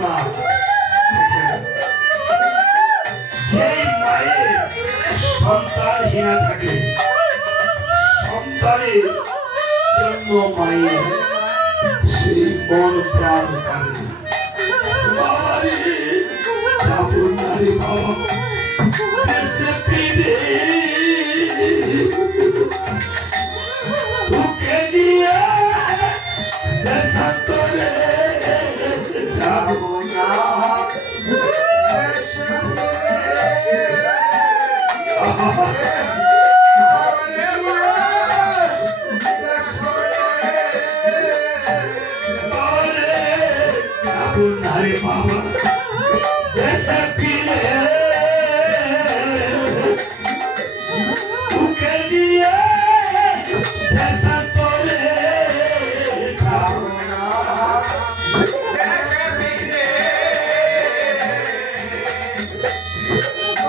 না যেই মায়ের সন্তানহীনা থাকে সন্তানের জন্য মায়ের সেই মন প্রাণ কাঁদে বাবারে যাবো না রে বাবা দেশে ফিরে তোকে নিয়ে দেশান্তরে যাবো না Hare Baba, देशे फिरे तुके लिए देशांतरे जाबो ना देशे फिरे तुके लिए देशांतरे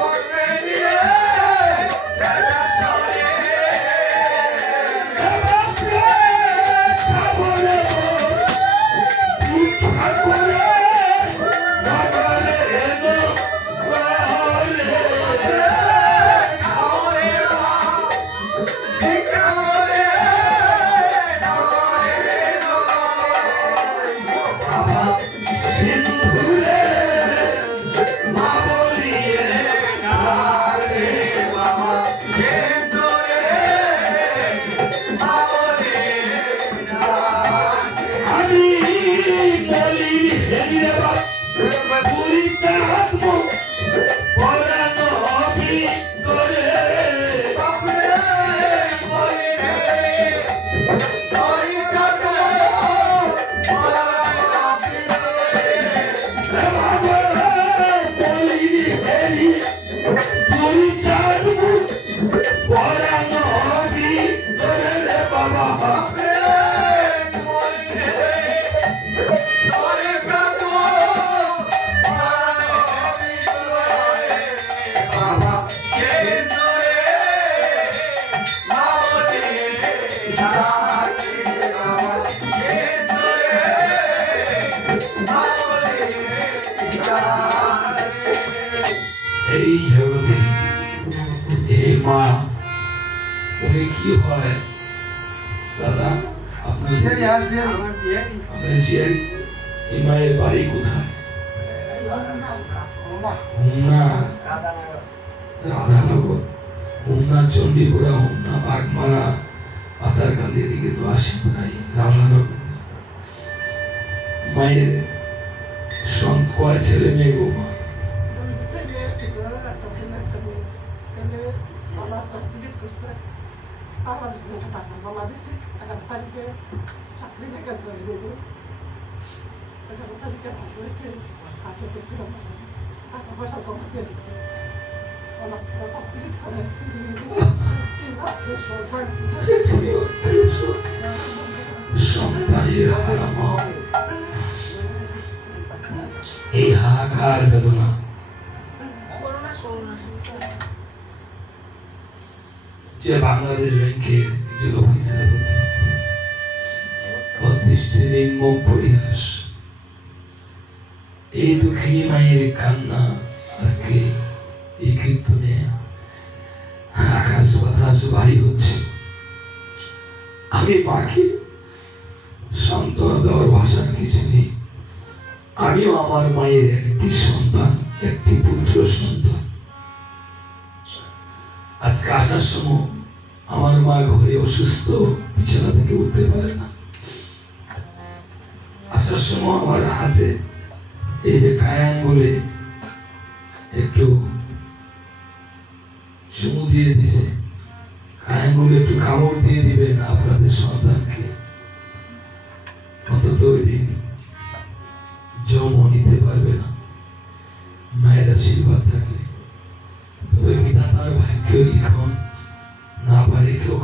जाबो ना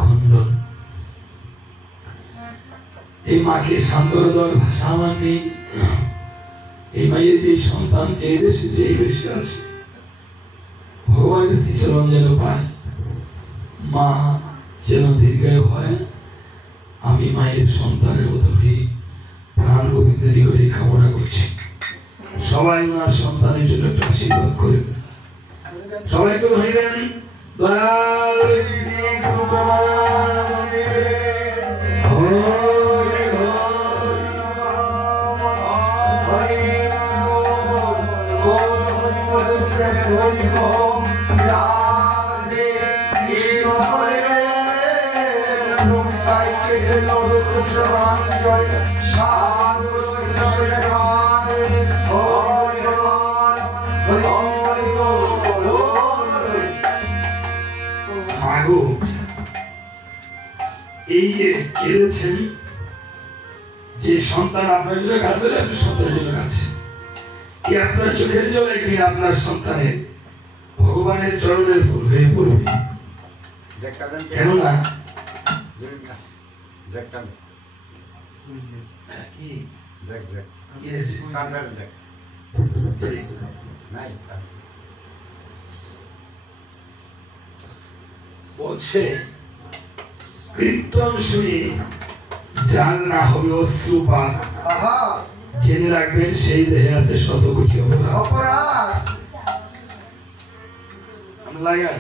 মাকে সান্ত্বনা দেওয়ার ভাষা আমার নেই এই মায়ের যে সন্তান যে দেশে যে বেশি আছে ভগবানের শ্রীচরণ যেন পায় মা যেন দীর্ঘায়ু হয় আমি মায়ের সন্তানের মতো হয়ে প্রাণ গোবিন্দের নিকটে কামনা করছি সবাই ওনার সন্তানের জন্য একটা আশীর্বাদ করেন। সবাই একটু ধরিবেন দয়াল শ্রী গুরু প্রেমানন্দে হরি এই যে কেঁদেছেন, যে সন্তান আপনার জন্য কাঁদবে, আপনি সন্তানের জন্য কাঁদছেন, কি আপনার চোখের জল একদিন আপনার সন্তানের ভগবানের চরণের ফুল হয়ে পড়বে। কেননা বলছে কীর্তন শুনে যার না হবে অশ্রুপাত, জেনে রাখবেন সেই দেহে আছে শত কোটি অপরাধ। লাগান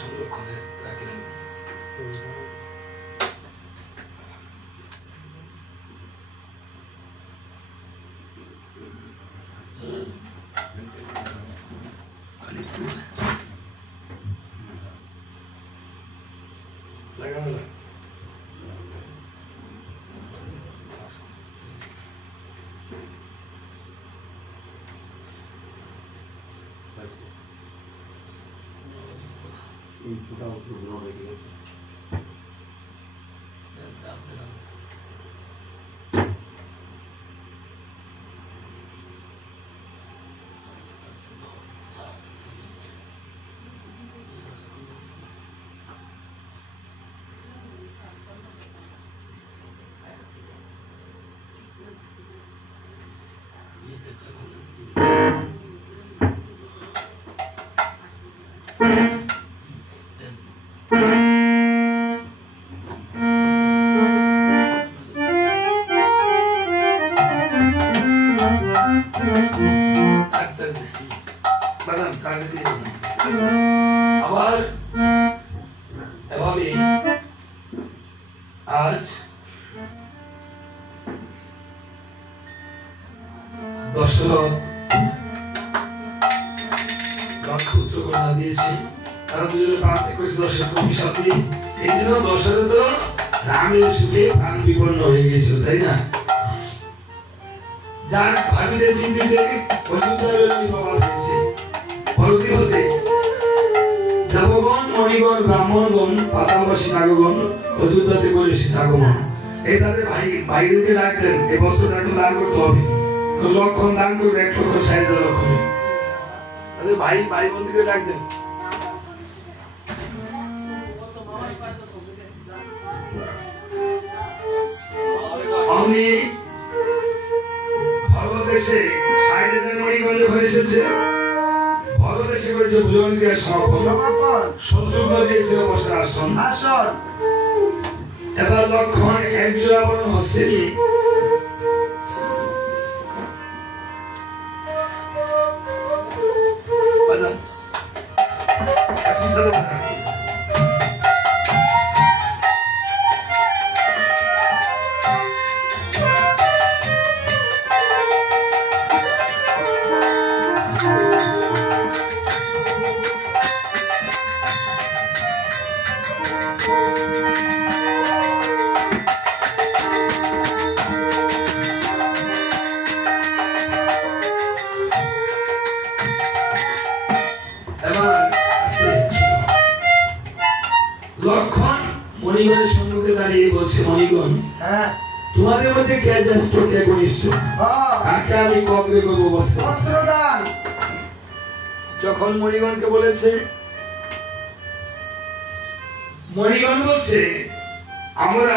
সংরক্ষণে রাখলেন। আবার এভাবে আজ 10 পুত্র কন্যা দিয়েছে, তারা দুজনে প্রার্থনা করেছে 10 ভবিষ্যতে। এই জন্য দশরথ রামের সুখে প্রাণ বিপন্ন হয়ে গেছিল, তাই না? যার ভাবিতে চিন্তিতে অযোধ্যার বিবাদ হয়েছে। পরবর্তী হতে দেবগণ, মণিগণ, ব্রাহ্মণগণ, পাতালবাসী নাগগণ অযোধ্যাতে করে এসেছে আগমন। এই তাদের ভাইদেরকে ডাকতেন, এই বস্ত্রটাকে দান করতে হবে, লক্ষণ দান করবে, 1,60,000 লক্ষণে। তাদের ভাই বন্ধুকে ডাকতেন। আমি ভরত এসে 60,000 মণিগঞ্জ হয়ে এসেছে। ভরত এসে করেছে ভুজঙ্গের সমাপন, শত্রুঘ্ন দিয়েছিল বসার আসন। এবার লক্ষণ এক জোড়া আভরণ হস্তে নিয়ে লক্ষণ মণিগণের সম্মুখে দাঁড়িয়ে বলছে, মণিগণ তোমাদের মধ্যে কে জ্যেষ্ঠ কে কনিষ্ঠ, কাকে আমি কগ্রে করবো বস্ত্রদান। যখন মণিগণকে বলেছে, মণিগণ বলছে আমরা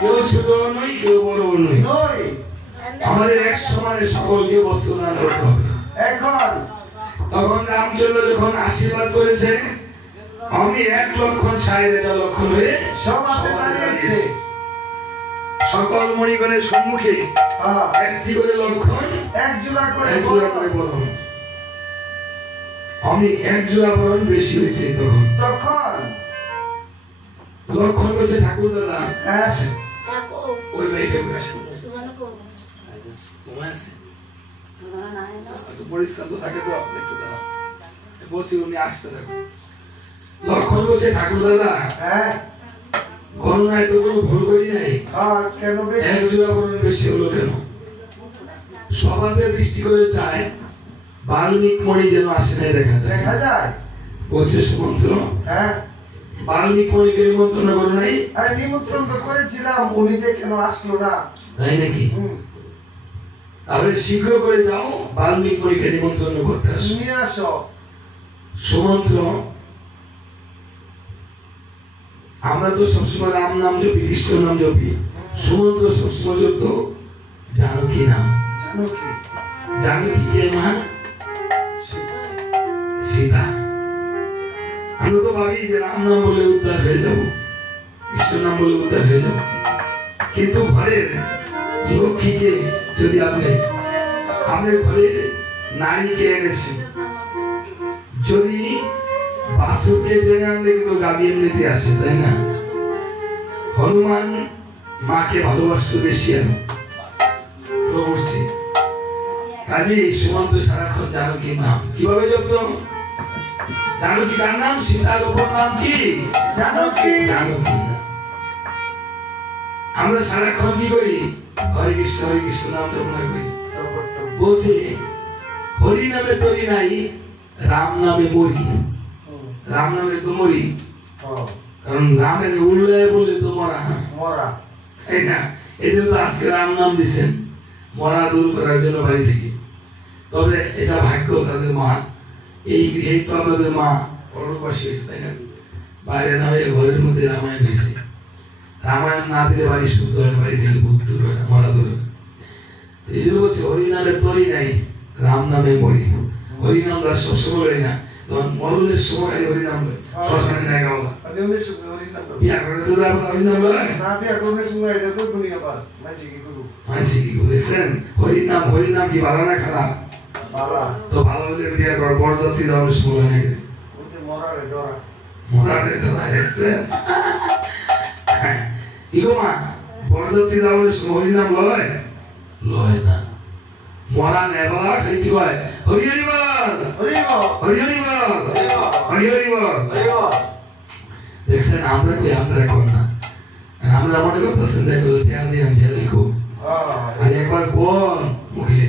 কেউ ছোট নই কেউ বড় নই, আমাদের এক সমানে সকলকে বস্ত্রদান করতে হবে। এখন তখন রামচন্দ্র যখন আশীর্বাদ করেছে, আমি 1,60,000 লক্ষণ হয়ে সমাজে দাঁড়িয়েছে। সকল মণিগণের সম্মুখে একটি করে লক্ষণ, এক জোড়া করে বরণ। আমি এক জোড়া বরণ বেশি হয়েছে। তখন লক্ষণ বলছে, ঠাকুর দাদা ওই মেয়েকে পরিশ্রান্ত থাকে তো আপনি একটু দাঁড়া বলছি, উনি আসতে থাকুন। লক্ষণ বলছে, ঠাকুর দাদা গণনায় তো কোনো ভুল করি নাই, কেন এক জোড়া বরণ বেশি হলো কেন? সবাতে দৃষ্টি করে চায় বাল্মীক মণি যেন আসে নাই দেখা যায়। বলছে সুমন্ত্র, বাল্মীক মণিকে নিমন্ত্রণ করো নাই? আরে নিমন্ত্রণ তো করেছিলাম, উনি যে কেন আসলো না। তাই নাকি? তাহলে শীঘ্র করে যাও, বাল্মীক মণিকে নিমন্ত্রণ করতে আসো, নিয়ে আসো। সুমন্ত্র, আমরা তো সবসময় রাম নাম জপি, কৃষ্ণ নাম জপি, সুমন্ত্র সবসময় জপ জানকী নাম। জানকী কে মা? সীতা। আমরা তো ভাবি যে রাম নাম বলে উদ্ধার হয়ে যাব, কৃষ্ণ নাম বলে উদ্ধার হয়ে যাব, কিন্তু ঘরের লক্ষ্মীকে যদি আপনি ঘরের নারীকে এনেছেন, যদি বাসুকে জেনে আনলে কিন্তু গাবি এমনিতে আসে, তাই না? হনুমান মাকে ভালোবাসতো বেশি, করছে কাজে সুমন্ত সারাক্ষণ জানকী নাম কিভাবে জপত? জানকী কার নাম? সীতার উপর নাম কি? জানকী। জানকী। আমরা সারাক্ষণ কি করি? হরে কৃষ্ণ নাম জপ করি। বলছে হরি নামে তরি নাই, রাম নামে মরি। রাম নামে তো মরি, কারণ রামের উল্লয় বলে তো মরা, তাই না? এই জন্য আজকে রাম নাম দিচ্ছেন, মরা দূর করার জন্য বাড়ি থেকে। তবে এটা ভাগ্য তাদের মা, এই গৃহে তো আমাদের মা পরবাসী হয়েছে, তাই না? বাইরে না হয়ে ঘরের মধ্যে রামায়ণ হয়েছে। রামায়ণ না দিলে বাড়ি শুদ্ধ হয়, বাড়ি থেকে ভূত দূর হয় না, মরা দূর হয়। এই জন্য বলছে হরি নামে তরি নাই, রাম নামে মরি। হরি নাম তার সবসময় হয় না, তখন মরণের সময় হরি নাম শ্মশানে নেয় গাওয়া। বিয়া করে তো যাবো হরি নাম বলে না, বিয়া করলে সময় এটা তো গুনি আবার মাঝি কি করেছেন? হরি নাম কি ভালো না খারাপ? তো ভালো হলে বিয়া কর, বরযাত্রী যাওয়ার সময় নেই, মরারে ডরা আছে। ইগো মা, বরযাত্রী যাওয়ার সময় হরি নাম লয় না, মরা নেবলা খালি কি হয়? হরি হরি বল, হরি বল, হরি হরি বল, হরি হরি বল। দেখছেন আমরা কই? আমরা এখন না, আমরা মনে করতেছেন যে ধ্যান দিয়ে আনছি লিখো, আর একবার কোন মুখে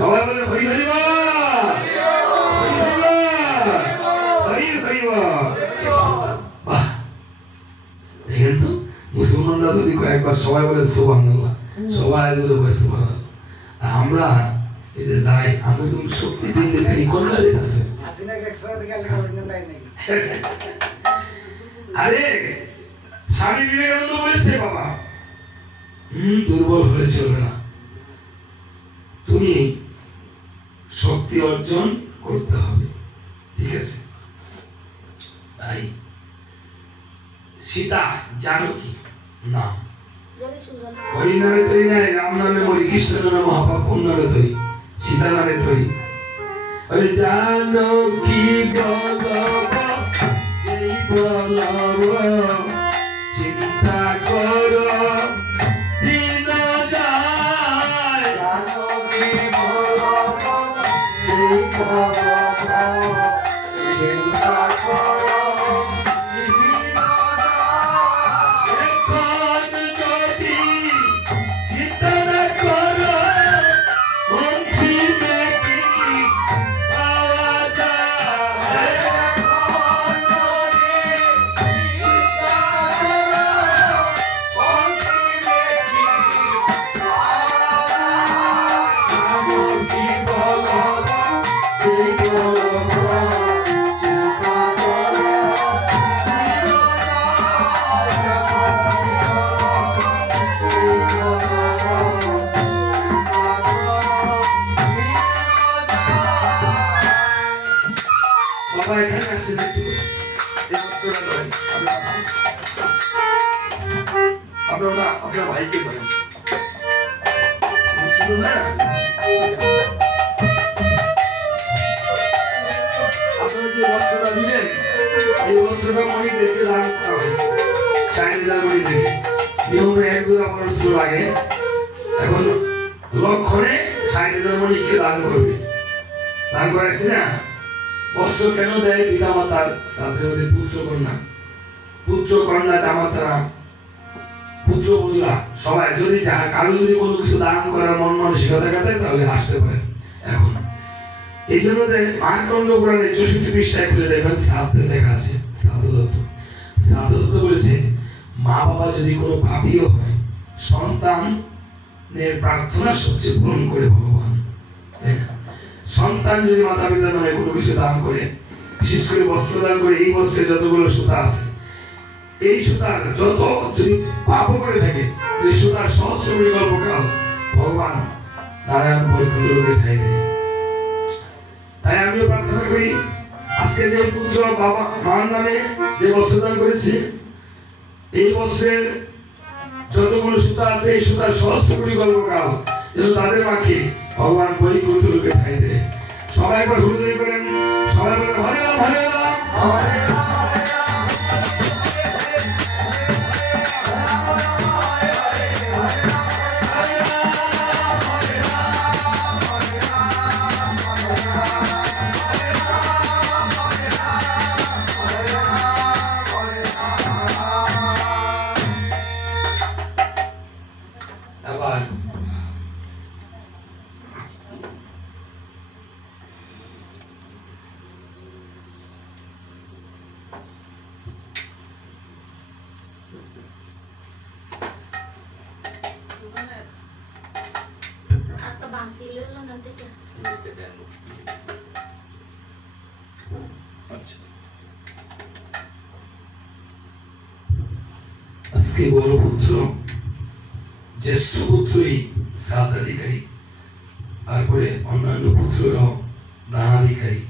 সবাই বলে হরি হরি বল, হরি হরি বল, হরি হরি বল। বাহ, দেখেন তো মুসলমানরা যদি কয়েকবার সবাই বলে সুবহানাল্লাহ, সবাই যদি বলে সুবহানাল্লাহ, আমরা এই যে যাই, আমি তুমি শক্তি দিয়েছি এই কোনটা দিতেছে? আরে স্বামী বিবেকানন্দ বলেছে বাবা, দুর্বল হলে চলবে না, তুমি শক্তি অর্জন করতে হবে। ঠিক আছে? তাই সীতা জানকী নাম হরি নামে তৈরি নাই, রাম নামে মরি, কৃষ্ণ নামে মহাপাপ, কোন নামে তৈরি? সীতা নামে তৈরি। আরে জানকী বলব যেই বলব চিন্তা করো দিন যায়, জানকী বলব যেই বলব চিন্তা করো দিন যায়, এখন যদি চিন্তা না করো অন্তিমে কি পাওয়া যায়? এখন যদি চিন্তা করো অন্তিমে কি পাওয়া যায়? জানকী বলব যেই বলব চিন্তা করো দিন বাবা এখানে আসেন একটু, এই বস্তুটা ধরেন, আপনার ভাইকে ধরেন, শুনুন না, আপনারা যে বস্ত্রটা দিবেন এই বস্ত্রটা মণিদেরকে দান করা হয়েছে, 60,000 মণিদেরকে। নিয়মে 1 জোড়া বস্ত্র লাগে, এখন লক্ষণে 60,000 মণিকে দান করবে। দান করাইছে না? বস্ত্র কেন দেয়? পিতা মাতার সাথে মধ্যে পুত্র কন্যা জামাতারা, পুত্র বধূরা সবাই যদি কারো যদি কোনো কিছু দান করার মন মানসিকতা থাকে তাহলে আসতে পারে। এখন এই জন্য মার্কণ্ড পুরাণে 64 পৃষ্ঠায় খুলে দেখবেন শ্রাদ্ধে লেখা আছে, শ্রাদ্ধ বলেছে মা বাবা যদি কোনো পাপীও হয় সন্তানের প্রার্থনা সবচেয়ে পূরণ করে ভগবান। সন্তান যদি মাতা পিতার নামে কোনো কিছু দান করে, বিশেষ করে বস্ত্র দান করে, এই বস্ত্রে যতগুলো সুতা আছে এই সুতার যত যদি পাপ করে থাকে এই সুতার সহস্র বিকল্পকাল ভগবান নারায়ণ বৈকুণ্ঠ লোকে ঠাই দেয়। তাই আমিও প্রার্থনা করি আজকে যে পুত্র বাবা মার নামে যে বস্ত্র দান করেছে এই বস্ত্রের যতগুলো সুতা আছে এই সুতার সহস্র বিকল্পকাল যেন তাদের মাকে ভগবান বৈকুণ্ঠ লোকে ঠাই দেয়। সবাই একবার হুড়ুদুড়ি করেন, সবাই বলেন হরে রাম হরে রাম হরে রাম। আজকে বড় পুত্র জ্যেষ্ঠ পুত্রই শ্রাদ্ধাধিকারী, তারপরে অন্যান্য পুত্ররাও দানাধিকারী।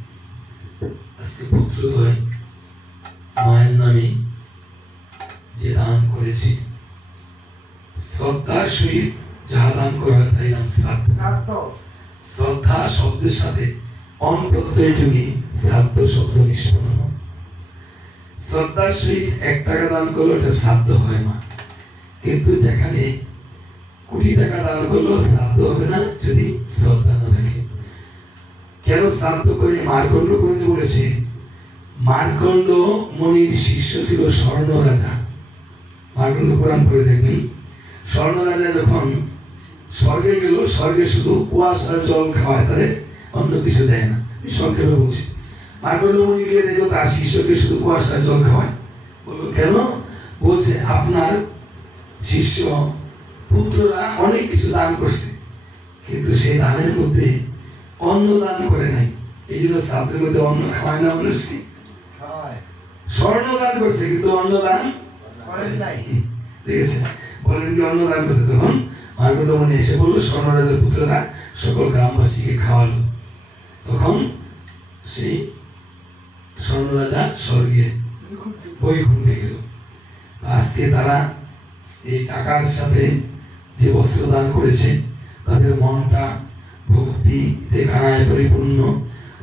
আজকে পুত্রদ্বয় মায়ের নামে যে দান করেছে শ্রদ্ধার সহিত যাহা দান করা হয় তাই নাম শ্রাদ্ধ। শ্রদ্ধা শব্দের সাথে অন প্রত্যয় যোগে শ্রাদ্ধ শব্দ নিষ্পন্ন। শ্রদ্ধার সহিত 1 টাকা দান করলে ওটা শ্রাদ্ধ হয় না, কিন্তু যেখানে 20 টাকা দান করলেও শ্রাদ্ধ হবে না যদি শ্রদ্ধা না থাকে। কেন শ্রাদ্ধ করে? মার্কণ্ড পুরাণে বলেছে মার্কণ্ড মুনির শিষ্য ছিল স্বর্ণ রাজা। মার্কণ্ড পুরাণ পড়ে দেখবেন, স্বর্ণ রাজা যখন স্বর্গে গেল, স্বর্গে শুধু কুয়াশার জল খাওয়ায়, তাদের অন্য কিছু দেয় না। সংক্ষেপে বলছি, মার্কণ্ড মুনি গিয়ে দেখলো তার শিষ্যকে শুধু কুয়াশার জল খাওয়ায়। বললো কেন? বলছে আপনার শিষ্য পুত্ররা অনেক কিছু দান করছে, কিন্তু সেই দানের মধ্যে অন্ন দান করে নাই, এই জন্য শ্রাদ্ধের মধ্যে অন্ন খাওয়ায় না মানুষকে। স্বর্ণ দান করছে কিন্তু অন্ন দান করেন নাই। দেখেছে? বলেন কি অন্ন দান করতে? তখন মার্কণ্ড মুনি এসে বললো স্বর্ণরাজের পুত্ররা সকল গ্রামবাসীকে খাওয়ালো। তখন সেই স্বর্ণরাজা স্বর্গে বৈকুণ্ঠে গেল। আজকে তারা এই টাকার সাথে যে বস্ত্র দান করেছে, তাদের মনটা ভক্তিতে কানায় পরিপূর্ণ।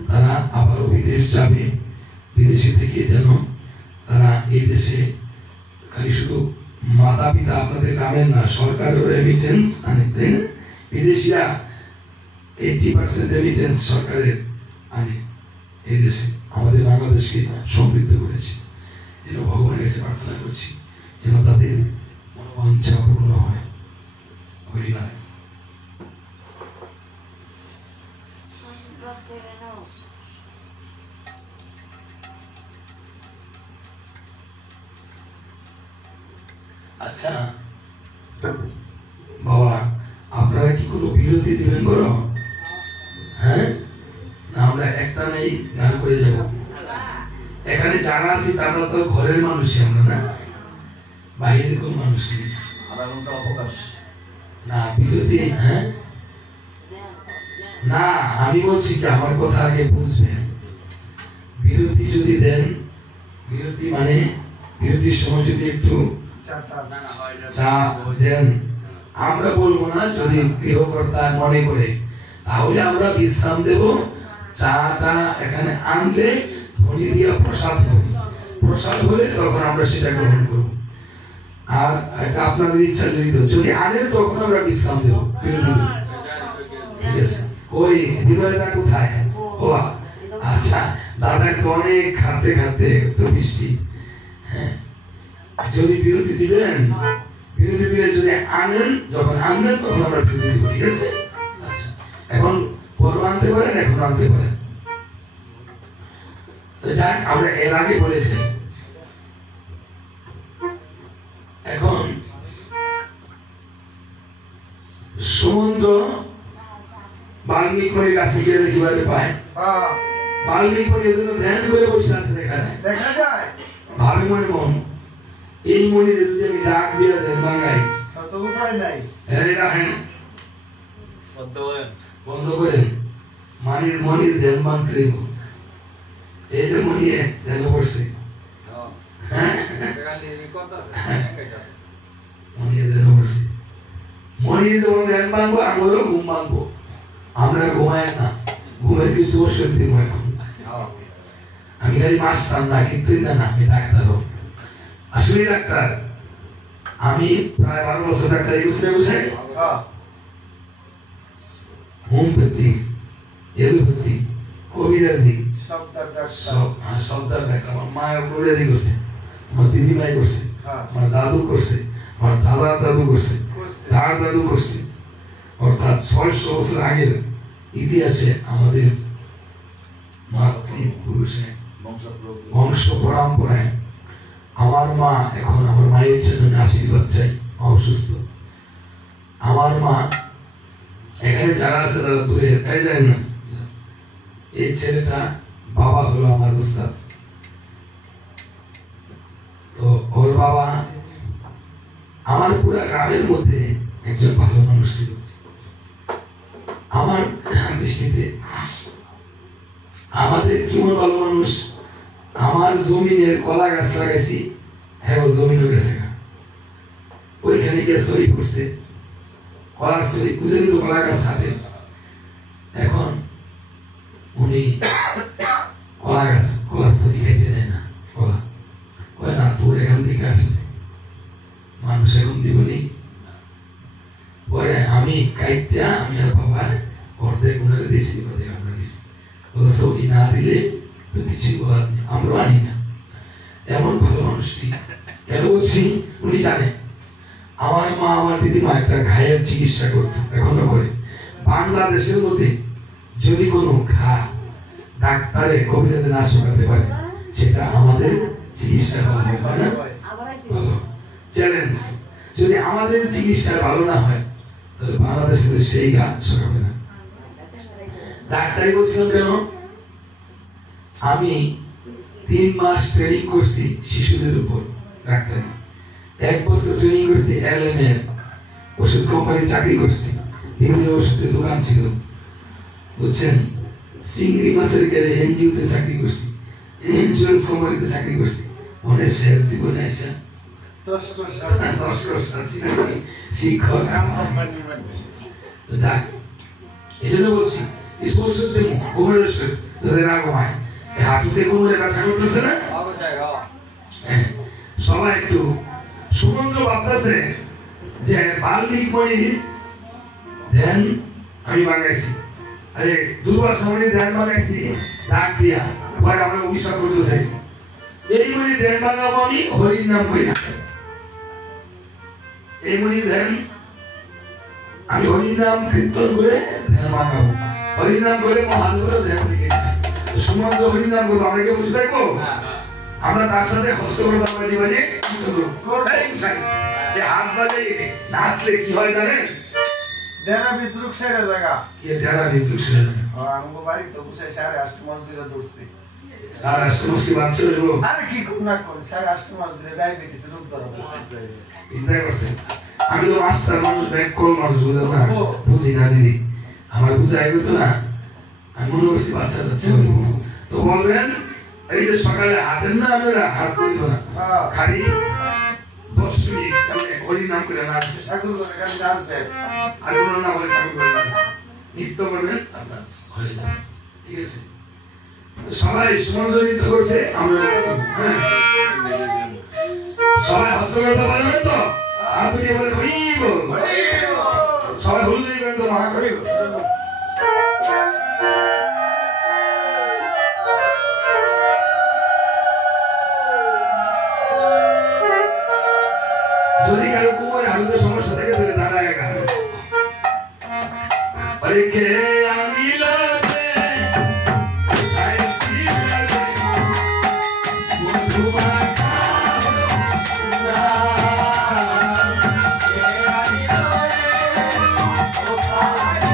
তারা আবারও বিদেশ যাবে, বিদেশে থেকে যেন তারা এই দেশে খালি শুধু মাতা পিতা আপনাদের গ্রামের না, সরকারের রেমিটেন্স আনে, তাই না? বিদেশিরা 80% রেমিটেন্স সরকারের আনে এই দেশে, আমাদের বাংলাদেশকে সমৃদ্ধ করেছে। যেন ভগবানের কাছে প্রার্থনা করছি যেন তাদের মনোবাঞ্ছা পূর্ণ হয়। হরিনারায়ণ। আচ্ছা বাবা, আপনারা কি কোনো বিরতি দিবেন বলো? হ্যাঁ, না আমরা একটা নেই গান করে যাব। এখানে যারা আছি তারা তো ঘরের মানুষই, আমরা না বাইরের কোন মানুষ নেই। অবকাশ না বিরতি। হ্যাঁ না, আমি বলছি কি, আমার কথা আগে বুঝবেন। বিরতি যদি দেন, বিরতি মানে বিরতির সময় যদি একটু চা দেন, আমরা বলবো না, যদি গৃহকর্তা মনে করে তাহলে আমরা বিশ্রাম দেব। চাটা এখানে আনলে ধ্বনি দিয়া প্রসাদ হবে, প্রসাদ হলে তখন আমরা সেটা গ্রহণ করব। আর এটা আপনাদের ইচ্ছা, যদি আনেন তখন আমরা বিশ্রাম দেব, বিরতি দেব। ঠিক আছে? ওই বিনয়দা কোথায়? ও আচ্ছা, দাদা তো অনেক খাতে খাতে তো মিষ্টি। হ্যাঁ, যদি বিরতি দিবেন, বিরতি দিলে যদি আনেন, যখন আনবেন তখন আমরা বিরতি দিব। ঠিক আছে? আচ্ছা, এখন পরে আনতে পারেন, এখন আনতে পারেন। যাক, আমরা এর আগে বলেছি। এখন সমুদ্র বাল্মীকি মণির কাছে গিয়ে দেখিবারে পায়। বাল্মীকি মণি এজন্য ধ্যান করে বসে আছে, দেখা যায়। ভাবে মনে মন, এই মণির যদি আমি ডাক দিয়ে দেন বাঙাই, তো উপায় নাই। রাখেন, বন্ধ করেন। মণির ধ্যান মানতে এই যে মণিয়ে ধ্যান করছে, মণির যখন ধ্যান ভাঙবো, আমরাও ঘুম ভাঙবো। আমরা ঘুমাই না, ঘুমের কিছু শক্তি হয়। আমি খালি মাস্টার না, কিন্তু না, আমি ডাক্তারও। আসলে ডাক্তার, আমি প্রায় 12 বছর ডাক্তারি বুঝতে বসে হোমিওপ্যাথি, এলোপ্যাথি, কবিরাজি, সব ডাক্তার। আমার মা কবিরাজি করছে, আমার দিদিমাই করছে, আমার দাদু করছে, আমার দাদা দাদু করছে, দাদা দাদু করছে। অর্থাৎ 600 বছর আগের ইতিহাসে আমাদের মাতৃপুরুষের বংশ পরম্পরায় আমার মা, এখন আমার মায়ের জন্য আমি আশীর্বাদ চাই, অসুস্থ আমার মা। এখানে যারা আছে তারা দূরে তাই যায় না। এই ছেলেটা বাবা হলো আমার উস্তাদ। তো ওর বাবা আমার পুরা গ্রামের মধ্যে একজন ভালো মানুষ ছিল আমার দৃষ্টিতে। আমাদের কেমন ভালো মানুষ, আমার জমিনের কলা গাছ লাগাইছি, হ্যাঁ ও জমিনও গেছে, ওইখানে গিয়ে সরি করছে, কলার সরি খুঁজে দিত, কলা গাছ হাতে। এখন উনি কলা গাছ, কলার সরি খাইতে দেয় না, কলা কয় না, তোর এখান থেকে আসছে, মানুষ এখন দিবনি। পরে আমি কাইটা, আমি আর বাবা অর্ধেক উনারে দিছি, অর্ধেক আমরা দিছি। সবই না দিলে তো কিছুই বলার নেই, আমরা আনি না। এমন ভালো মানুষটি কেন বলছি, উনি জানে আমার মা, আমার দিদিমা একটা ঘায়ের চিকিৎসা করতো, এখনো করে। বাংলাদেশের মধ্যে যদি কোনো ঘা ডাক্তারে কবিরাজে না শোকাতে পারে, সেটা আমাদের চিকিৎসা ভালো হয় না। ভালো চ্যালেঞ্জ, যদি আমাদের চিকিৎসা ভালো না হয় তাহলে বাংলাদেশে সেই ঘা শোকাবে না। ডাক্তারি বলছিলাম কেন, আমি 3 মাস ট্রেনিং করছি শিশুদের উপর ডাক্তারি, 1 বছর ট্রেনিং করছি LMA ওষুধ কোম্পানি চাকরি করছি, দিল্লি ওষুধের দোকান ছিল, বুঝছেন। চিংড়ি মাছের গেলে NGO তে চাকরি করছি, ইন্স্যুরেন্স কোম্পানিতে চাকরি করছি অনেক শেয়ার জীবনে আসা 10 শিক্ষক যাক এই জন্য বলছি স্পর্শতে কোমরের ধরে না ঘুমায় হাঁটুতে কোমরে ব্যথা করতেছে না সবাই একটু সুমন্ত্র ভাবতেছে যে বাল্মিক মণি ধ্যান আমি বানাইছি আরে দুর্বাস মণি ধ্যান বানাইছি ডাক দিয়া পরে আমরা অভিশাপ করতে চাইছি এই মণি ধ্যান বানাবো আমি হরির নাম কইরা এই মণি ধ্যান আমি হরির নাম কীর্তন করে ধ্যান বানাবো হরির নাম করে মহাদেব ধ্যান লিখে সুমন্ত্র হরির নাম করবো আমরা কি বুঝতে পারবো আমরা তার সাথে হস্ত করে বাজি বাজে সে হাত বাজে নাচলে কি হয় জানেন ডেরা বিসরুক সেরে জায়গা কি ডেরা বিসরুক সেরে আমগো বাড়ি তো বুঝে 8.5 মাস ধরে দৌড়ছি 8.5 মাস কি বাচ্চা হইবো আরে কি কোন না কোন 8.5 মাস ধরে ডায়াবেটিস রোগ ধরা পড়ছে চিন্তা করছেন আমি তো মাস্টার মানুষ ব্যাক কল মানুষ বুঝেন না বুঝি না দিদি আমার বুঝাই হতো না আমি মনে করছি বাচ্চা যাচ্ছে তো বলবেন এই যে সকালে হাতের না আমরা হাত করিব না খালি 10 মিনিট হরি নাম করে নাচবে এখন করে নাচবে আর কোনো না বলে ঠাকুর করে নাচবে নৃত্য করবেন আপনার হয়ে যাবে ঠিক আছে সবাই সমন্বয়িত করছে আমরা সবাই হস্তগত বাজাবেন তো হাত উঠিয়ে বলে হরি বল সবাই হুল দিবেন তো মহা হরি যদি কারো কোমরে হালুতে সমস্যা থাকে তাহলে দাঁড়ায় গা আরে কে আমি লাগে আইছি লাগে বন্ধু মাকা না কে আমি লাগে ও পারি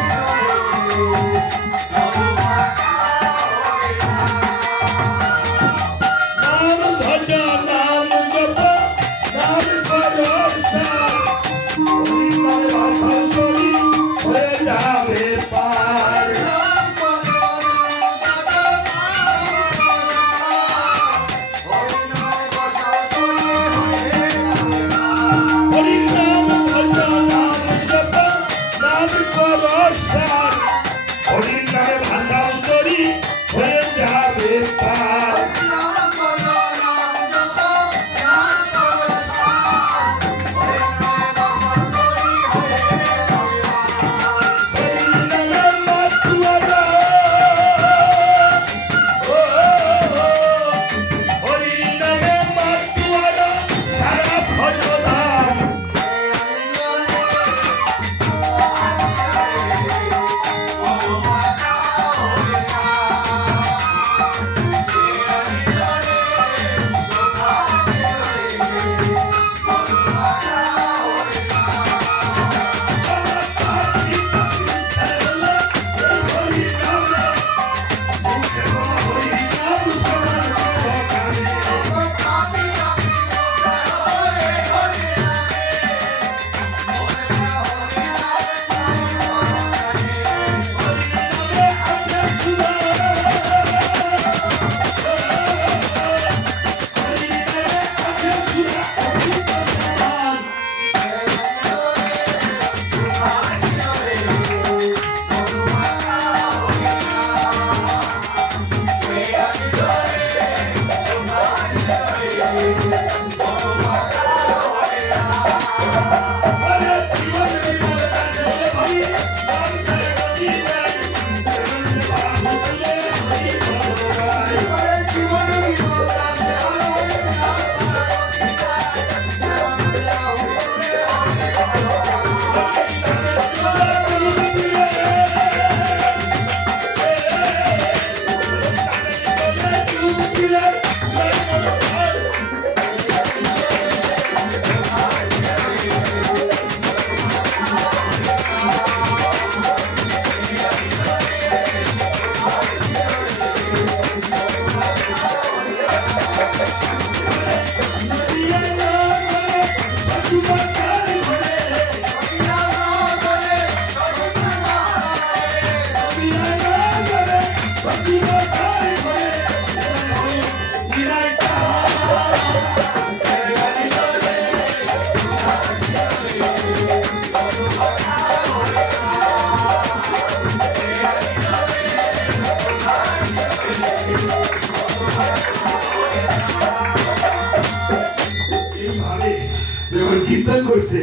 কীর্তন করছে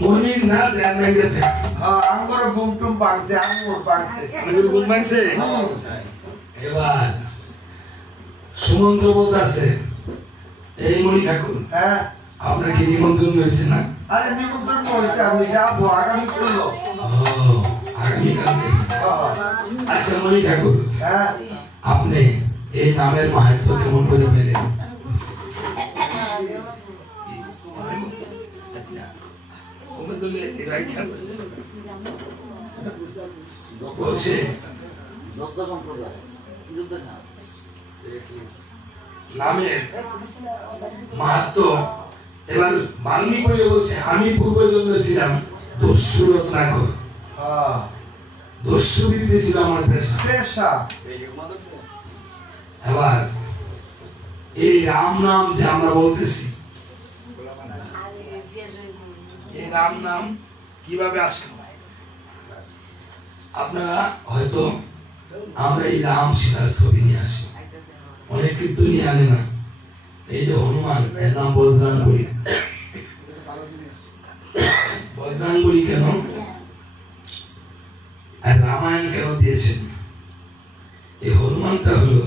মনি না ধ্যান হয়ে গেছে আমার ঘুম টুম ভাঙছে আমার ভাঙছে আমাদের ঘুম ভাঙছে এবার সুমন্ত্র বলতে আছে এই মনি ঠাকুর হ্যাঁ আপনার কি নিমন্ত্রণ হয়েছে না আরে নিমন্ত্রণ হয়েছে আমি যাবো আগামী করলো আগামীকাল আচ্ছা মনি ঠাকুর হ্যাঁ আপনি এই নামের মাহাত্ম কেমন করে পেলেন বলছে নামের মাহাত্ম এবার বাল্মীকি বলে বলছে আমি পূর্বজন্মে ছিলাম দস্যু রত্নাকর দস্যুবৃত্তি ছিল আমার পেশা এবার এই রাম নাম যে আমরা বলতেছি এই রাম নাম কিভাবে আসলো আপনারা হয়তো আমরা এই রাম সীতার ছবি নিয়ে আসি অনেক কিন্তু নিয়ে আনে না এই যে হনুমান এর নাম বজরাঙ্গবলী বজরাঙ্গবলী কেন আর রামায়ণ কেন দিয়েছেন এই হনুমানটা হলো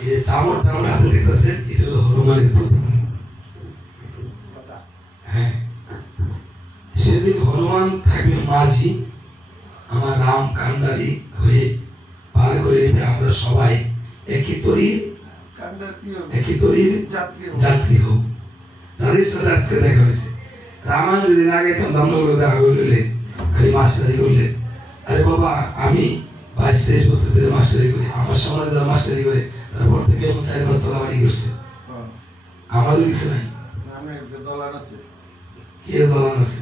এই যে চামড় টামড় হাতে দেখতেছেন এটা হলো হনুমানের প্রতীক হ্যাঁ সেদিন হনুমান থাকবে মাঝি আমার রাম কান্ডারি হয়ে পার করে নেবে আমরা সবাই একই তরীর যাত্রী হোক যাদের সাথে আজকে দেখা হয়েছে রামায়ণ যদি না গেতাম দমনগুলো দেখা করলে খালি মাস্টারি করলে আরে বাবা আমি 22-23 বছর ধরে মাস্টারি করি আমার সামনে যারা মাস্টারি করে তারপর থেকে এমন 4-5 তলা বাড়ি করছে আমারও কিছু নাই কে দলান আছে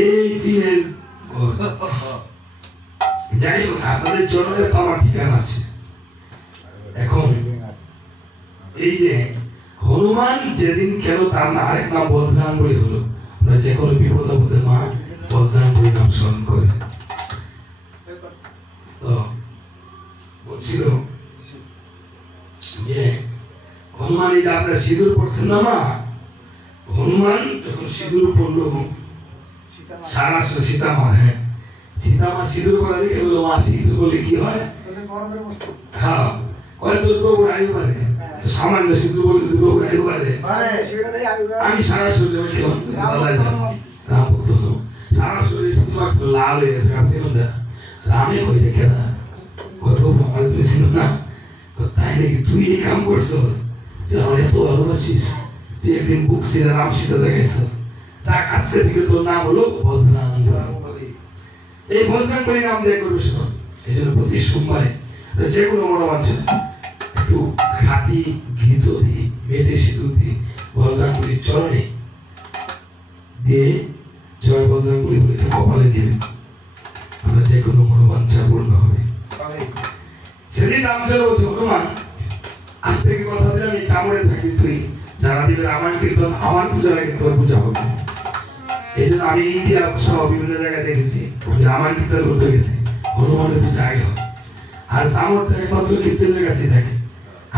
এই টিনের যাই হোক আপনাদের জন্মের তো আমার ঠিকানা আছে এখন এই যে হনুমান যেদিন কেন তার না আরেক নাম বজরাঙ্গবলী হলো আমরা যে কোনো বিপদ আপদের মা বজরাঙ্গবলী নাম স্মরণ করে তো বলছিল যে হনুমান এই যে আপনার সিঁদুর পড়ছেন না মা হনুমান যখন সিঁদুর পড়লো সারা সীতামা হ্যাঁ সীতামা সিঁদুর পড়া দেখে বললো মা সিঁদুর বলে কি হয় হ্যাঁ কয় তোর প্রভু আয়ু পারে সামান্য সিঁদুর বলে তোর প্রভু আয়ু পারে আমি সারা শরীরে রাম ভক্ত সারা শরীরে শুধুমাত্র লাল হয়ে গেছে কাছে রামে কই রেখে না কয় প্রভু আমার তুমি চিনো না তাই নাকি তুই এই কাম করছস যে আমার এত ভালোবাসিস তুই একদিন বুক ছিঁড়ে রাম সীতা দেখাইছস যাক আজকে থেকে তোর নাম হলো বজরাঙ্গবলী এই বজরাঙ্গবলী নাম দিয়ে করবে শোন এই জন্য প্রতি সোমবারে যে কোনো মনোবাঞ্ছা একটু খাঁটি ঘৃত দিয়ে মেটে সিঁদুর দিয়ে বজরাঙ্গবলীর চরণে দিয়ে জয় বজরাঙ্গবলী বলে কপালে দিবেন আমরা যে কোনো মনোবাঞ্ছা পূর্ণ হবে সেদিন রামচন্দ্র বলছে হনুমান আজ থেকে কথা দিলাম এই চামড়ে থাকবি তুই যারা দিবে রামায়ণ কীর্তন আমার পূজার আগে তোর পূজা হবে এই জন্য আমি ইন্ডিয়া সহ বিভিন্ন জায়গায় দেখেছি রামায়ণ কীর্তন করতে গেছি হনুমানের পূজা আগে হয় আর চামড়টা একমাত্র কীর্তনের কাছে থাকে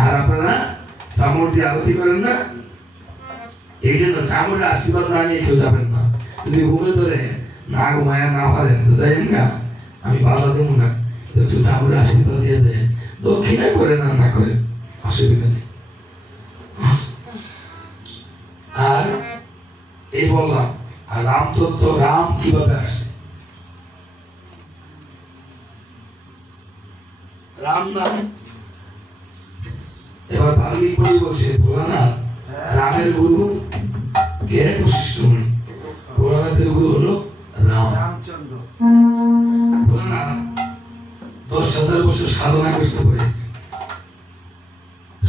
আর আপনারা চামড় দিয়ে আরতি করেন না এই জন্য চামড়ের আশীর্বাদ না নিয়ে কেউ যাবেন না যদি ঘুমে ধরে না ঘুমায় না পারেন তো যাইেন না আমি বাধা দেবো না একটু চামড়ের আশীর্বাদ দিয়ে দেয় দক্ষিণায় করে না না করে অসুবিধা নেই আর এই বললাম আর রাম তত্ত্ব রাম কিভাবে আসছে রাম নাম এবার বাল্মীকি বলি বলছে ভোলানাথ রামের গুরু কে বশিষ্ঠ মুনি ভোলানাথের গুরু হলো রামচন্দ্র ভোলানাথ 10,000 বছর সাধনা করতে পারে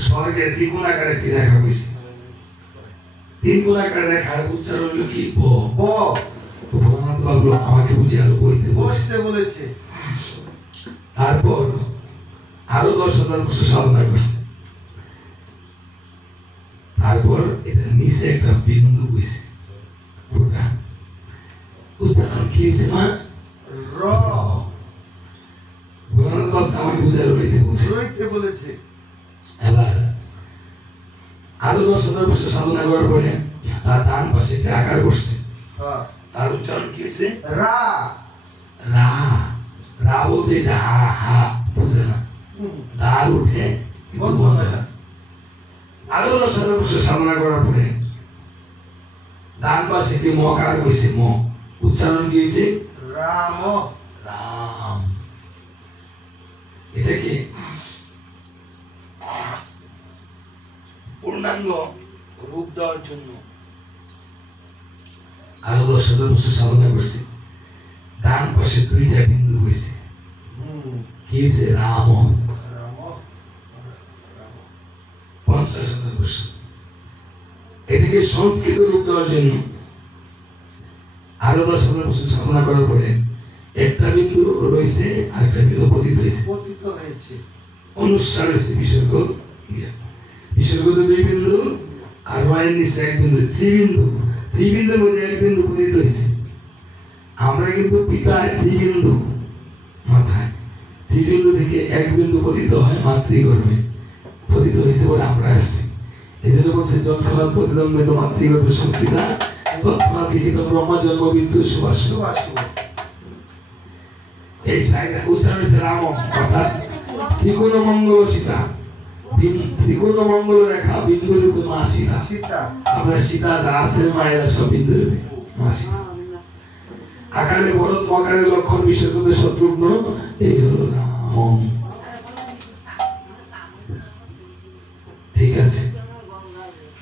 স্বর্গে দ্বিগুণ আকারে দেখা হয়েছে 3 গুণ আকারে রেখার উচ্চারণ হলো কি ব ভোলানাথ বললো আমাকে বুঝিয়ে আলো বসতে বলেছে তারপর আরো 10,000 বছর সাধনা করছে তারপর এটা নিচে একটা বিন্দু হয়েছে ওটা উচ্চারণ কি হয়েছে মা র ভোলানাথ বাবা আমাকে বুঝিয়ে আলো বলেছে এবার আরো 10,000 বছর সাধনা করার পরে তার ডান পাশে একটা আকার করছে, হ্যাঁ তার উচ্চারণ কি হয়েছে? রা রা। রা বলতে যে হা হা বুঝে না, দাঁড় উঠে কিন্তু বন্ধ হয় না। আরো 10,000 বছর সাধনা করার পরে ডান পাশে কি মকার কইছে, ম উচ্চারণ কি হয়েছে? রাম রাম। এটা কি পূর্ণাঙ্গ রূপ দেওয়ার জন্য আরো 10,000 বছর সাধনা করছে। ডান পাশে 2টা বিন্দু হয়েছে, কি হয়েছে? রাম। 50,000 বছর। এটাকে সংস্কৃত রূপ দেওয়ার জন্য আরো 10,000 বছর সাধনা করার পরে একটা বিন্দু রয়েছে আর একটা বিন্দু পতিত হয়েছে, অনুসার হয়েছে বিসর্গ। বিসর্গতে 2 বিন্দু আর রয়ের নিচে 1 বিন্দু, 3 বিন্দু। 3 বিন্দুর মধ্যে 1 বিন্দু পতিত হয়েছে। আমরা কিন্তু পিতায় 3 বিন্দু মাথায়, 3 বিন্দু থেকে 1 বিন্দু পতিত হয় মাতৃগর্ভে, পতিত হয়েছে বলে আমরা আসছি। এই জন্য বলছে যৎক্ষণাৎ পতিতং মেদো মাতৃগর্ভে সংস্থিতা তৎক্ষণাৎ লিখিত ব্রহ্মা জন্ম বিন্দু সুভাষু। এই সাইডে উচ্চারণ হয়েছে রাম, অর্থাৎ ত্রিকোণ মঙ্গল সীতা। ত্রিকোণ মঙ্গল রেখা বিন্দু রূপে মা সীতা। আমরা সীতা যা আছে মায়েরা সব বিন্দু রূপে মা সীতা। আকারে ভরত, মকারে লক্ষণ, বিসর্গতে শত্রুঘ্ন, এই হলো রাম। ঠিক আছে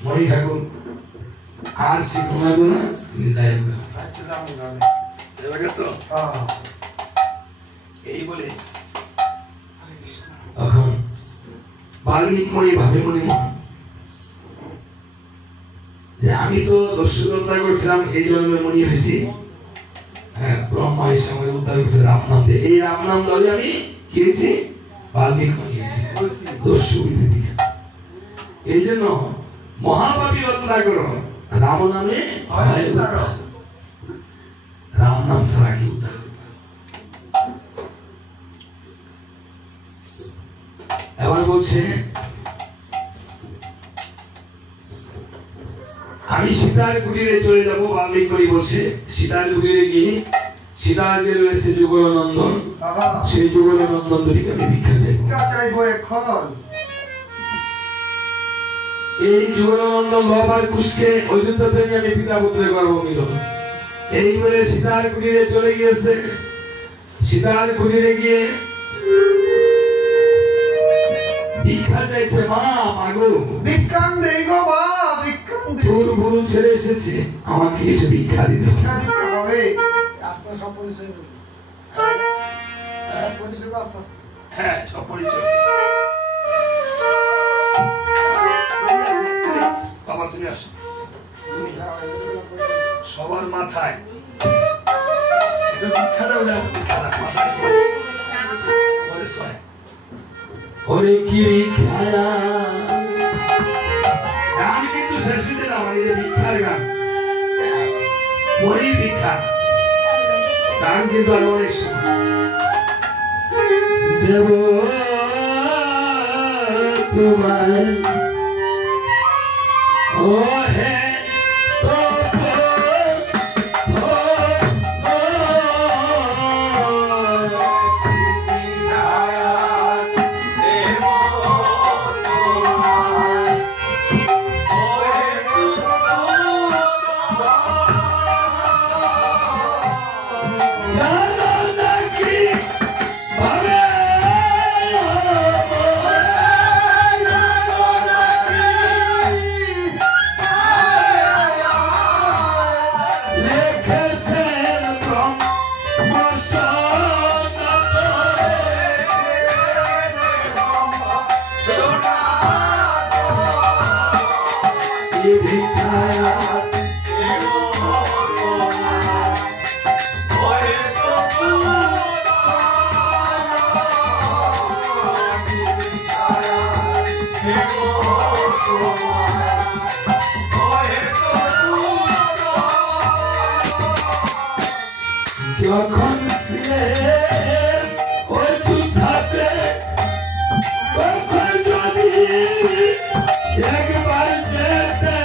মনি ঠাকুর আর শিখবো না, তুমি যাই তো এই বলে তখন বাল্মীকি ভাবে মনে যে আমি তো দস্যুরতা করছিলাম, এই জন্মে মনি হয়েছি, হ্যাঁ ব্রহ্মা এসে আমাকে উদ্ধার করছে রাম নাম দিয়ে। এই রাম নাম ধরে আমি কি হয়েছি? বাল্মীকি মনি হয়েছি, দস্যু বিধি। এই জন্য মহাপাপী রত্না করো রাম নামে, রাম নাম ছাড়া কি উদ্ধার? এবার বলছে আমি সীতার কুটিরে চলে যাবো। বাল্মীকি বলছে সীতার কুটিরে গিয়ে সীতার যে রয়েছে যুগল নন্দন, সেই যুগল নন্দন দুটিকে আমি ভিক্ষা চাইবো এখন। এই যুগল নন্দন লবার কুশকে অযোধ্যাতে নিয়ে আমি পিতা পুত্রের গর্ভ মিলন। এই বলে সীতার কুটিরে চলে গিয়েছে। সীতার কুটিরে গিয়ে ভিক্ষা চাইছে, মা মাগো ভিক্ষাং দেই গো মা, ভিক্ষাং দেই। তোর গুরু ছেড়ে এসেছে, আমাকে কিছু ভিক্ষা দিতে হবে। আস্তে সব পরিচয় নেব। পরিচয় আস্তে আস্তে। হ্যাঁ সব পরিচয়। বাবা তুমি আসো, সবার মাথায় ভিক্ষাটা ওটা ভিক্ষাটা মাথায় শোয়। ওরে কি ভিক্ষায়া গান কিন্তু শেষ হয়ে না, আমার এই ভিক্ষার গান মরি ভিক্ষা গান কিন্তু আরো অনেক দেব তোমায় ও হে যখন ছিলে ওই যুদ্ধাতে তখন যদি একবার যেতে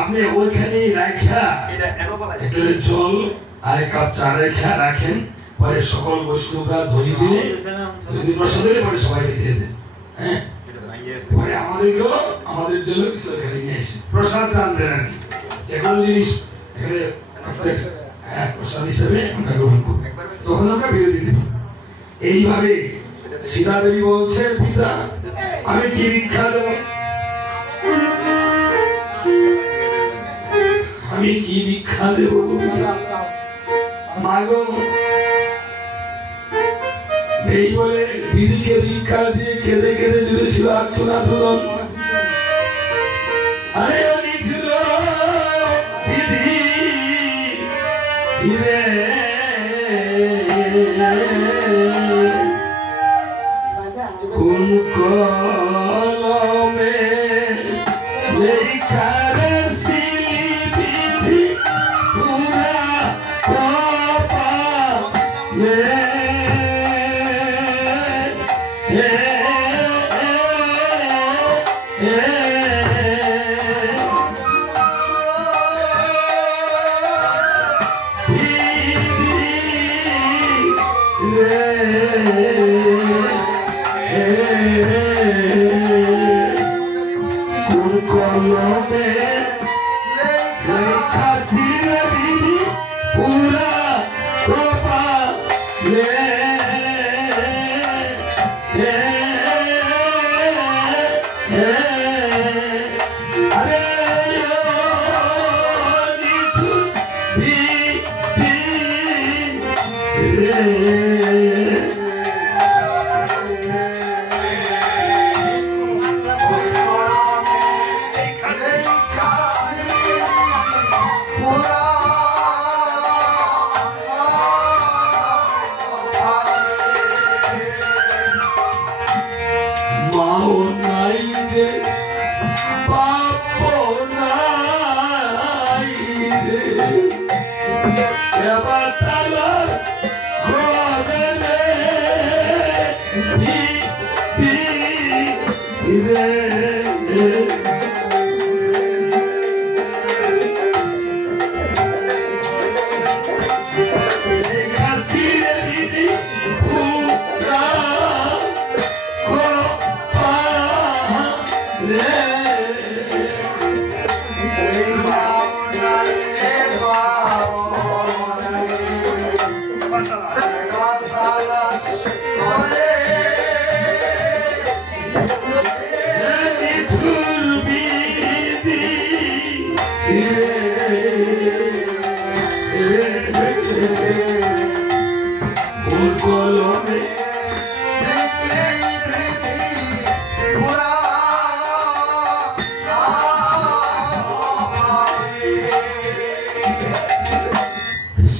আপনি ওইখানে রাখা একটু জল আর এক কাপ চা রেখা রাখেন, পরে সকল বৈষ্ণবরা ধ্বনি দিলে প্রসাদ দিলে পরে সবাইকে দিয়ে দেন। হ্যাঁ, পরে আমাদেরকেও আমাদের জন্য কিছু এখানে নিয়ে এসে প্রসাদ আনবেন আর কি, যে কোনো জিনিস এখানে হ্যাঁ প্রসাদ হিসেবে আমরা গ্রহণ করব, তখন আমরা বিরতি দেব। এইভাবে সীতা দেবী বলছে, পিতা আমি কি ভিক্ষা দেব, আমি কি ভিক্ষা দেব মাগো। এই বলে দিদিকে ভিক্ষা দিয়ে কেঁদে কেঁদে জুড়েছিল আত্মনাথন। আরে অনিছিল দিদি হিরে কোন কলমে লেখা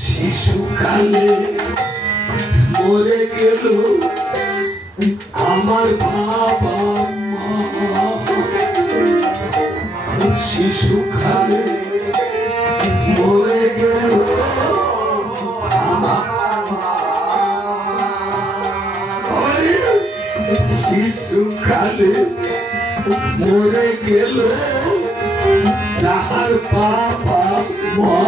শিশুকালে মরে গেল আমার বাবা মা, শিশুকালে মরে গেল শিশুকালে মরে গেল যাহার বাবা মা,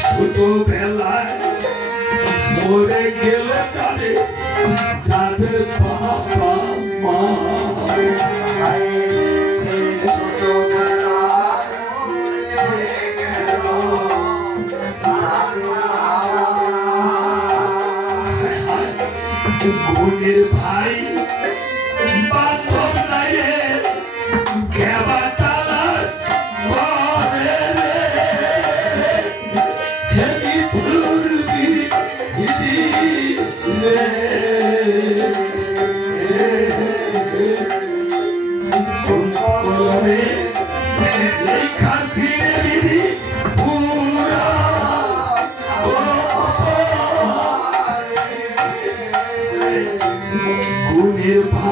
ছোটবেলায় মরে গেল জানে যাদের বাবা মা,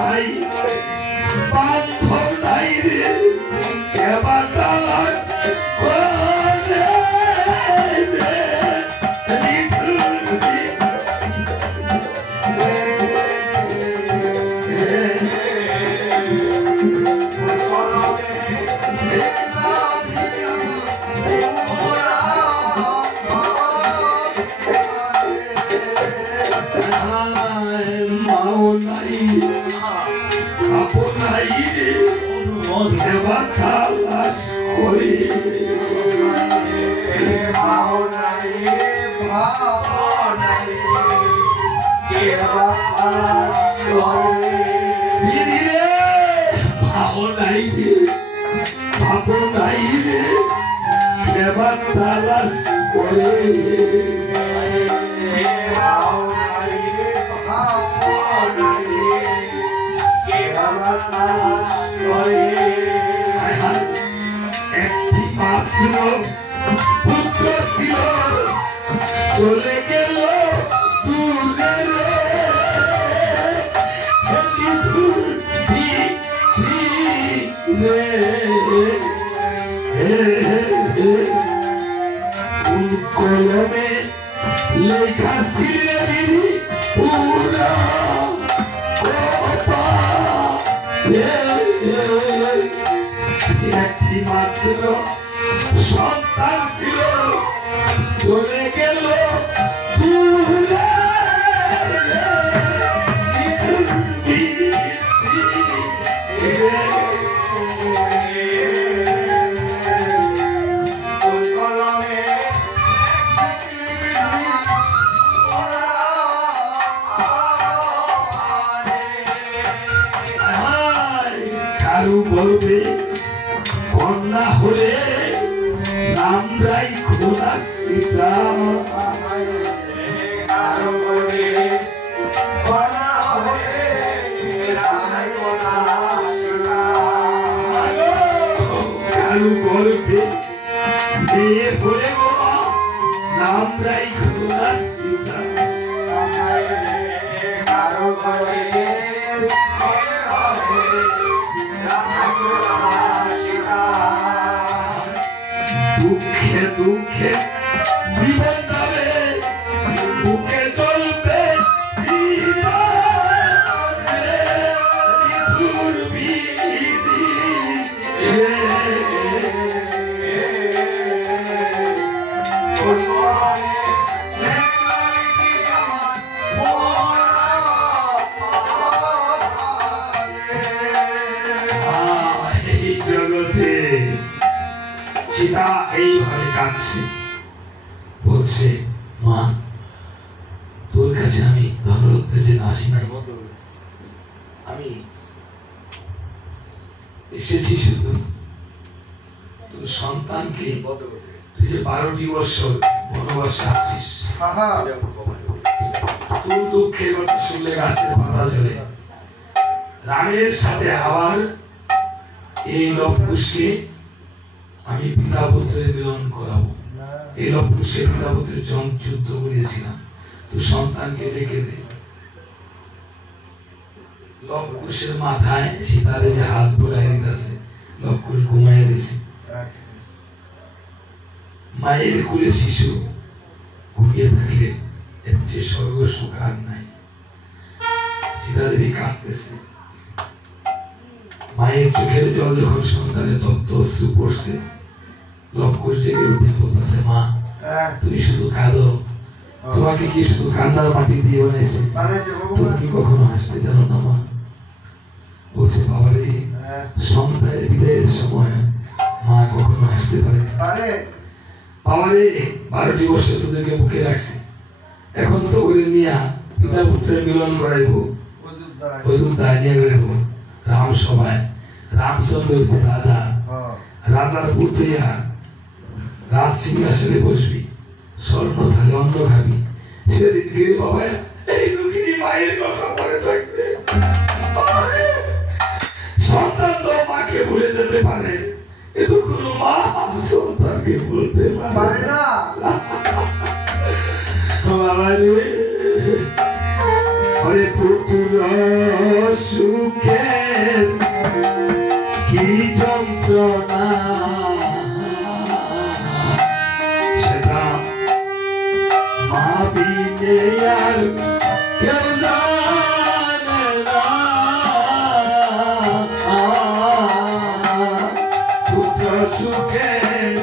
নাই বান্ধব নাই রে কেবা তালাশ করে রে নিথুরবি মাও নাই আপো নাই রে কেবা তালাশ করে মাও নাই ভাবো নাই কেবা করে রে মাও নাই রে আপো নাই রে কেবা তালাশ করে মাও নাই ভাবো নাই কেবা করে একটি মাত্র পুত্র ছিল চলে গেল দূরে কলমে লেখা ছিল পুরা একটি মাত্র সন্তান ছিল চলে গেল দূরে কারু বলবে কন্যা হলে নাম রাখো না সীতা কারু বলবে মেয়ে হলে নাম রাখো না সীতা দুঃখে দুঃখে জীবন যাবে বুকে চলবে সীতা এই জগতে সীতা এইভাবে কাঁদছে বলছে মা তোর কাছে আমি ধনরত্নের জন্য আসি নাই আমি এসেছি শুধু তোর সন্তানকে তুই যে 12টি বছর বনবাসে আছিস তোর দুঃখের কথা শুনলে গাছের পাতা জ্বলে রামের সাথে আবার এই লবকুশকে আমি পিতা পুত্রের মিলন করাবো এই লবকুশে পিতা পুত্রের যুদ্ধ করিয়েছিলাম তুই সন্তানকে ডেকে দে লবকুশের মাথায় সীতা দেবী হাত বোলাই দিতেছে লবকুশ ঘুমাই দিছে মায়ের কোলে শিশু ঘুমিয়ে থাকলে এর চেয়ে স্বর্গ সুখ আর নাই সীতা দেবী কাঁদতেছে মায়ের চোখের জল যখন সন্তানের তপ্ত অশ্রু পড়ছে লবকুশ জেগে উঠে বলতেছে মা তুমি শুধু কাঁদো তোমাকে কি শুধু কান্নার মাটি দিয়ে বানাইছে তুমি কখনো হাসতে জানো না মা বলছে বাবারে সন্তানের বিদায়ের সময় মা কখনো হাসতে পারে বাবারে 12টি বছর তোদেরকে মুখে রাখছি এখন তো ওরে নিয়ে পিতা পুত্রের মিলন করাইবো অযোধ্যায় নিয়ে গেব রাম সভায় রামচন্দ্র হচ্ছে রাজা রাজার পুত্রিয়া রাজ সিংহাসনে বসবি স্বর্ণ থালে অন্ন খাবি সেদিন গিয়ে বাবা এই দুঃখিনী মায়ের কথা মনে থাকবে সন্তান তো মাকে ভুলে যেতে পারে কিন্তু কোনো মা সন্তানকে ভুলতে পারে না বাবা রে পুত্র সুখ সুখের কি যন্ত্রণা সেটা মা বিনে আর কেউ জানে না। পুত্র সুখের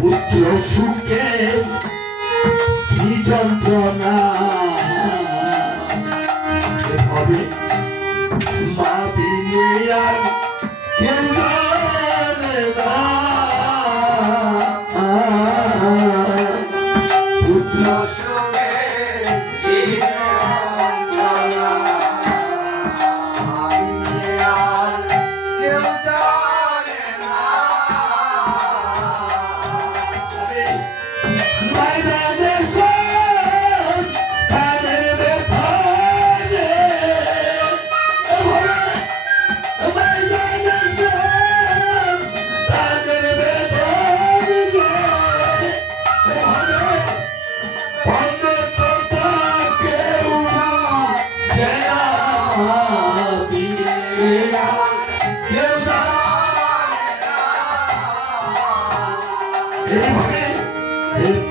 পুত্র সুখে কি যন্ত্রণা হবে মা বিনে আর কেউ জানে না। পুত্র সুখে কি যন্ত্রণা মা বিনে আর কেউ জানে না।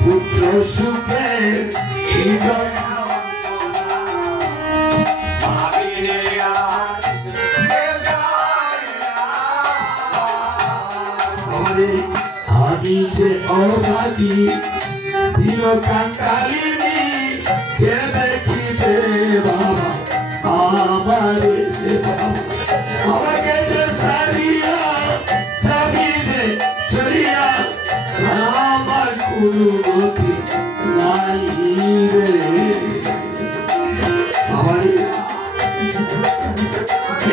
পুত্র সুখে কি যন্ত্রণা মা বিনে আর কেউ জানে না। আমি যে অভাগী দিন কাঙ্গালিনী কে দেখিবে বাবা আমারে বাবা আমাকে যে সারিয়া যাবিবে চলিয়া আমার কোনো গতি নাই রে।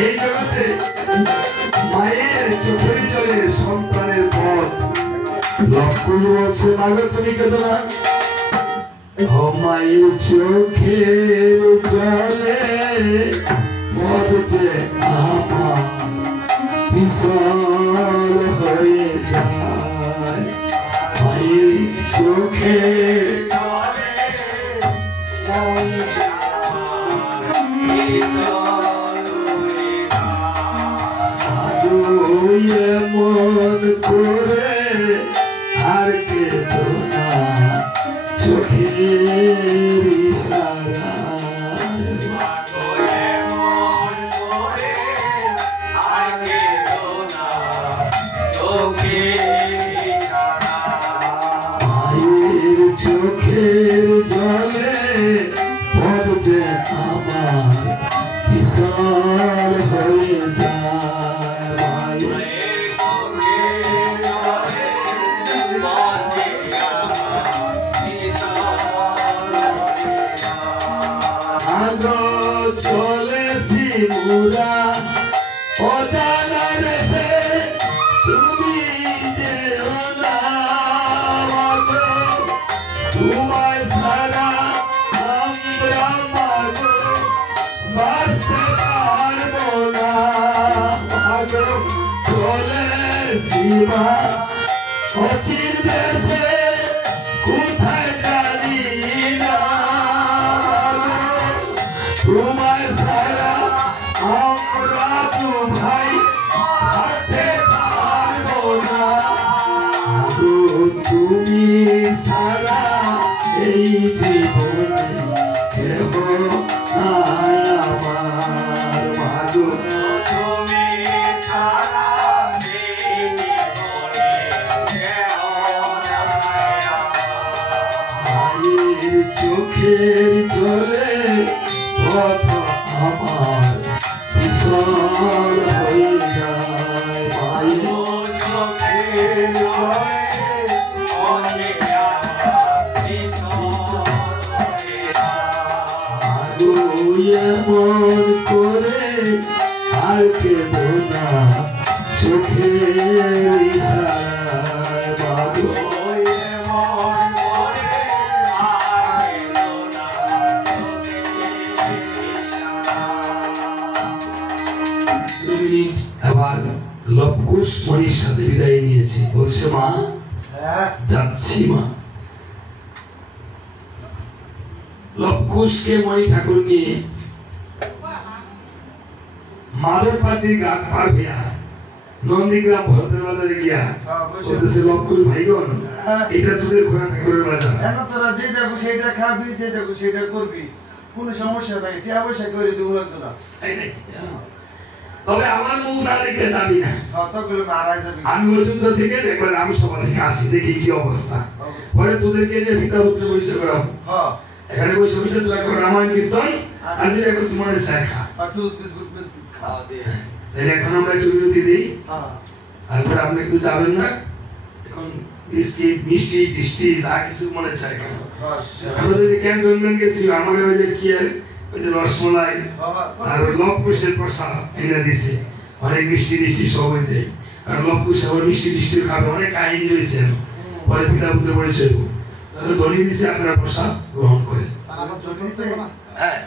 এই জগতে মায়ের চোখের জলে সন্তানের পথ লক্ষ্য বলছে মাগো তুমি কেঁদো না। মায়ের চোখের জলে পথ যে আমার বিশাল হয়ে যায়। মায়ের চোখের মন করে আর কেঁদো না চোখের ইশারা মায়ের চোখের জলে পড়তে আমার বিশাল হয়ে যায়। চলেছি মুরা অজানা দেশে তুমি যে তোমায় সারা আমরা মাগো বাঁচতে পারবো না। মাগো চলেছি মা অচির দেশে কোথায় জানি না। তোমায় সারা আমরা তো ভাই থাকতে পারবো না। তুমি সারা এই জীবনে কেহ নাই আমার। মাগো তুমি সারা এই জীবনে কেহ নাই আমার। মায়ের চোখের জলে পথ আমার বিশাল হয়ে যায়। মায়ের চোখের জলে মন করে আর কেঁদো না চোখের ইশারায়। মাগো মন করে আর কেঁদো না চোখের ইশারায়। আবার লবকুশ মণির সাথে বিদায় নিয়ে নিয়েছি। বলছে মা হ্যাঁ যাচ্ছি মা। লবকুশকে মণি ঠাকুর নিয়ে মাধবপাতির ঘাট পার হইয়া নন্দীগ্রাম ভরতের বাজারে গিয়া বলতেছে লবকুশ ভাইগণ এটা তোদের ঘোড়া ঠাকুরের বাজার। এখন তোরা যেটা সেইটা খাবি, যেটা সেইটা করবি, কোনো সমস্যা নাই, টাকা পয়সা করে দিব লাগতো না। তাই নাকি? তবে আমার মুখ না দেখে যাবি না। ততগুলো মারা যাবি। আমি অযোধ্যা থেকে একবার আমি সভা থেকে আসি, দেখি কি অবস্থা। পরে তোদেরকে নিয়ে পিতাপুত্র বসে করাবো, এখানে বসে বসে তোরা করে রামায়ণ কীর্তন আর যেটা করছি মনে শেখা। তাহলে এখন আমরা একটু বিরতি দিই, তারপরে আপনি একটু যাবেন না। এখন বিস্কিট মিষ্টি টিষ্টি যা কিছু মনে চায় কেন। আমরা যদি ক্যান্টনমেন্ট গেছি, আমাকে ওই যে কি ওই যে রসমলাই আর লবকুশের প্রসাদ এনে দিছে, অনেক মিষ্টি টিষ্টি সবই দেয়। আর লবকুশ আবার মিষ্টি টিষ্টি খাবে, অনেক কাহিনী রয়েছে। পরে পিতা পুত্র পরিচয় ধনী দিছে, আপনারা প্রসাদ গ্রহণ করে। আমার জন্য হ্যাঁ